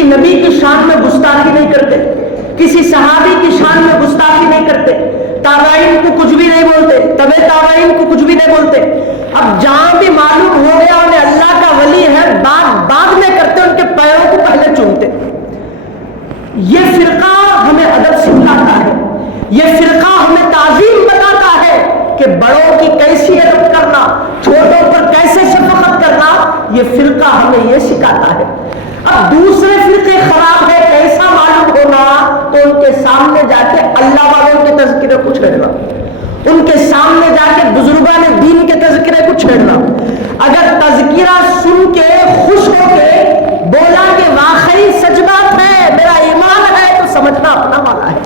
کسی نبی کی شان میں گستاخی نہیں کرتے، کسی صحابی کی شان میں گستاخی نہیں کرتے، تابعین کو کچھ بھی نہیں بولتے، تبع تابعین کو کچھ بھی نہیں بولتے۔ اب جہاں بھی معلوم ہو گیا انہیں اللہ کا ولی ہے، بعد میں کرتے، ان کے پیروں کو پہلے چومتے۔ یہ فرقہ ہمیں ادب سکھاتا ہے، یہ فرقہ ہمیں تعظیم بتاتا ہے کہ بڑوں کی کیسی ادب کرنا، چھوٹوں پر کیسے شفقت کرنا، یہ فرقہ ہمیں یہ سکھاتا ہے۔ اب دوسرے فرقے خراب ہے، کیسا معلوم ہونا تو ان کے سامنے جا کے اللہ والوں کے تذکرے کو چھیڑنا، ان کے سامنے جا کے بزرگان دین کے تذکرے کو چھیڑنا۔ اگر تذکرہ سن کے خوش ہو کے بولا کہ واقعی سچ بات ہے، میرا ایمان ہے، تو سمجھنا اپنا والا ہے۔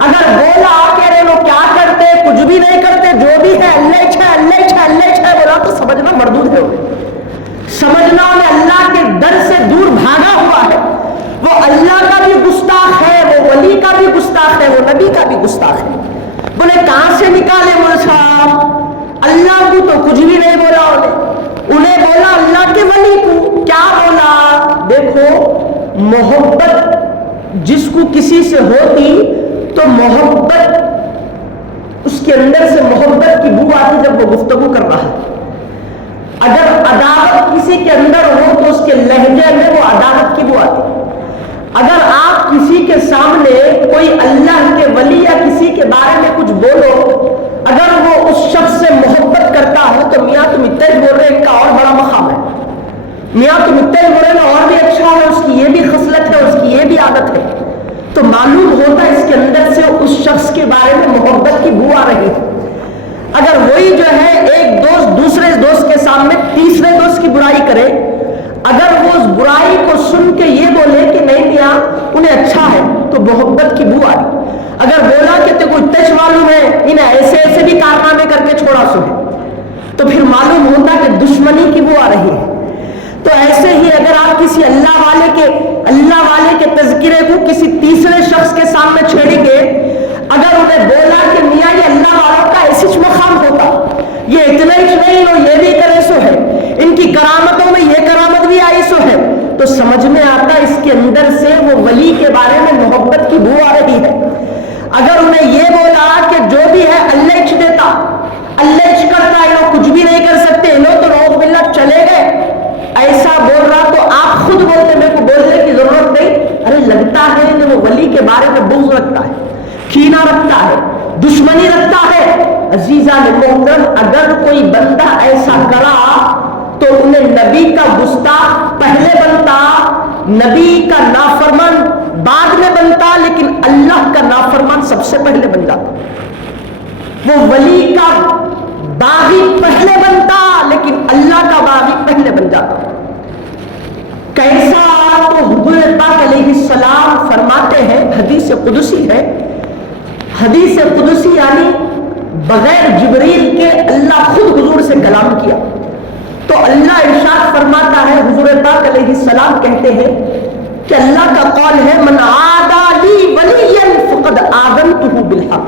اگر بولا کہ رے وہ کیا کرتے، کچھ بھی نہیں کرتے، جو بھی ہے اللہ چھے اللہ چھے اللہ چھے بولا، تو سمجھنا مردود ہے، سمجھنا انہیں اللہ کے در سے دور بھاگا ہوا ہے۔ وہ اللہ کا بھی گستاخ ہے، وہ ولی کا بھی گستاخ ہے، وہ نبی کا بھی گستاخ ہے۔ بولے کہاں سے نکالے مول صاحب؟ اللہ کو تو کچھ بھی نہیں بولا انہیں بولا اللہ کے ولی کو۔ کیا بولا؟ دیکھو، محبت جس کو کسی سے ہوتی تو محبت، اس کے اندر سے محبت کی بو آتی جب وہ گفتگو کر رہا ہے۔ اگر عداوت کسی کے اندر ہو تو اس کے لہجے میں وہ عداوت کی بو آتی۔ اگر آپ کسی کے سامنے کوئی اللہ کے ولی یا کسی کے بارے میں کچھ بولو، اگر وہ اس شخص سے محبت کرتا ہو تو میاں تم اتنے بول رہے، ان کا اور بڑا مقام ہے، میاں تم اتنے بول رہے اور بھی اچھا ہے، اس کی یہ بھی خصلت ہے، اس کی یہ بھی عادت ہے، تو معلوم ہوتا ہے اس کے اندر سے اس شخص کے بارے میں محبت کی بو آ رہی ہے۔ اگر وہی جو ہے ایک دوست دوسرے دوست کے سامنے تیسرے دوست کی برائی کرے، اگر وہ اس برائی کو سن کے یہ بولے کہ نہیں میاں انہیں اچھا ہے، تو محبت کی بو آ رہی۔ اگر بولا کہ تجھے اتنے معلوم ہے انہیں ایسے ایسے بھی کارنامے کر کے چھوڑا سو ہے، تو پھر معلوم ہوتا کہ دشمنی کی بو آ رہی ہے۔ تو ایسے ہی اگر آپ کسی اللہ والے کے تذکرے کو کسی تیسرے شخص کے سامنے چھیڑیں گے، اگر انہیں بولا کہ میاں یہ اللہ والوں کا ایسی مقام ہوتا، یہ اتنا ہی نہیں ہو، یہ بھی کرے سو ہے، ان کی کرامتوں میں یہ کرامت بھی آئی سو ہے، تو سمجھ میں آتا اس کے اندر سے وہ ولی کے بارے میں محبت کی بو آ رہی ہے۔ اگر انہیں یہ بولا کہ جو بھی ہے اللہ اچھ دیتا، اللہ اچھ کرتا ہے، وہ کچھ بھی نہیں کر سکتے، انہوں تو روز باللہ چلے گئے، ایسا بول رہا تو آپ خود بولتے، میرے کو بولنے کی ضرورت نہیں، ارے لگتا ہے کہ وہ ولی کے بارے میں بغض رکھتا ہے، کینہ رکھتا ہے، دشمنی رکھتا ہے۔ عزیزان محترم، اگر کوئی بندہ ایسا کرا تو انہیں نبی کا گستاخ پہلے بنتا، نبی کا نافرمان بعد میں بنتا، لیکن اللہ کا نافرمان سب سے پہلے بن جاتا۔ وہ ولی کا باغی پہلے بنتا، لیکن اللہ کا باغی پہلے بن جاتا۔ کیسا؟ تو حضور پاک علیہ السلام فرماتے ہیں، حدیث قدسی ہے، حدیث قدسی یعنی بغیر جبریل کے اللہ خود حضور سے کلام کیا، تو اللہ ارشاد فرماتا ہے، حضور پاک علیہ السلام کہتے ہیں کہ اللہ کا قول ہے، من عادی لی ولیا فقد آذنتہ بالحق،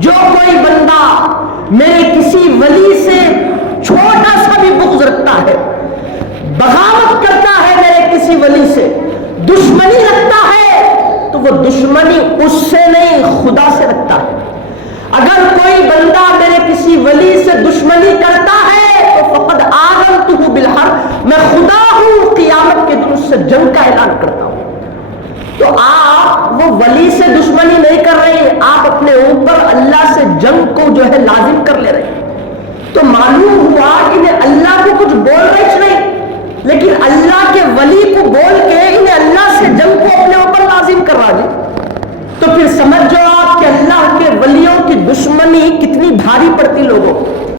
جو کوئی بندہ میرے کسی ولی سے چھوٹا سا بھی بغض رکھتا ہے، بغاوت کرتا ہے میرے کسی ولی سے، دشمنی رکھتا ہے، تو وہ دشمنی اس سے نہیں خدا سے رکھتا ہے۔ اگر کوئی بندہ میرے کسی ولی سے دشمنی کرتا ہے تو فقد آذنتہ بالحرب، میں خدا ہوں، قیامت کے دن اس سے جنگ کا اعلان کرتا ہوں۔ تو آپ وہ ولی سے دشمنی نہیں کر رہے، آپ اپنے اوپر اللہ سے جنگ کو جو ہے لازم کر لے رہے۔ تو معلوم ہوا کہ اللہ کو کچھ بول رہے نہیں، لیکن اللہ کے ولی